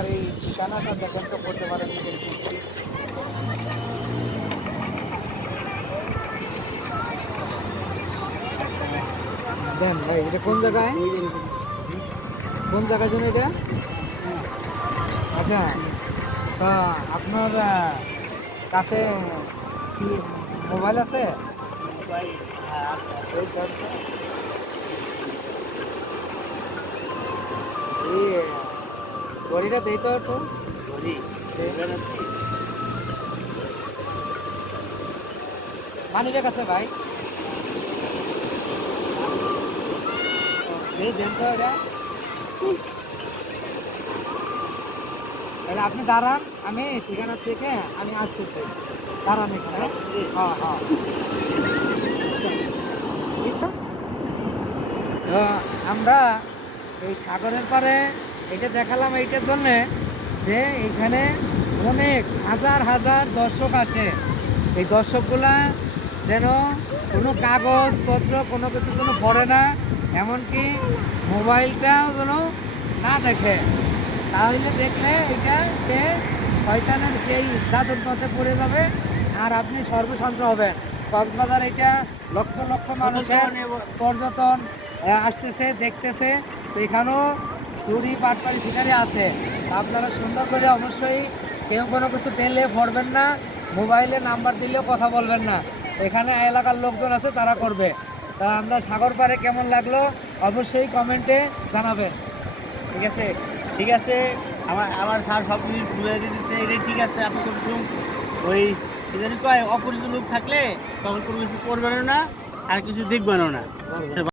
আমার এই ঠিকানাটা দেখেন তো, করতে পারেন দেন ভাই। এটা কোন জায়গায়, কোন জায়গায় যেন এটা? আচ্ছা, তা আপনার কাছে কি মোবাইল আছে? এই ঘড়িটা দেই তো একটু। মানি ব্যাগ আছে ভাই? এই দেন তো এটা। তাহলে আপনি দাঁড়ান, আমি ঠিকানা থেকে আমি আসতেছি। দাঁড়ান এখানে। হ্যাঁ হ্যাঁ। তো আমরা এই সাগরের পাড়ে এটা দেখালাম এইটার জন্যে যে এইখানে অনেক হাজার হাজার দর্শক আসে। এই দর্শকগুলা যেন কোনো কাগজপত্র কোনো কিছু যেন পড়ে না, এমনকি মোবাইলটাও যেন না দেখে। তাহলে দেখলে এটা সে শয়তানের সেই জাদুর পথে পড়ে যাবে, আর আপনি সর্বশান্ত হবেন। কক্সবাজার এটা লক্ষ লক্ষ মানুষের পর্যটন আসতেছে, দেখতেছে। তো এখানেও চুরি পাটপাড়ি শিকারি আছে। আপনারা সুন্দর করে অবশ্যই কেউ কোনো কিছু দিলে পড়বেন না, মোবাইলে নাম্বার দিলেও কথা বলবেন না। এখানে এলাকার লোকজন আছে, তারা করবে। তা আমরা সাগর পাড়ে কেমন লাগলো অবশ্যই কমেন্টে জানাবেন। ঠিক আছে, ঠিক আছে। আমার আমার স্যার সব কিছু বুঝে দিচ্ছে, এটা ঠিক আছে। আপনি করছুন ওই কি জানি কয়, অপরিচিত লোক থাকলে তখন কোনো কিছু করবেনও না আর কিছু দেখবেনও না।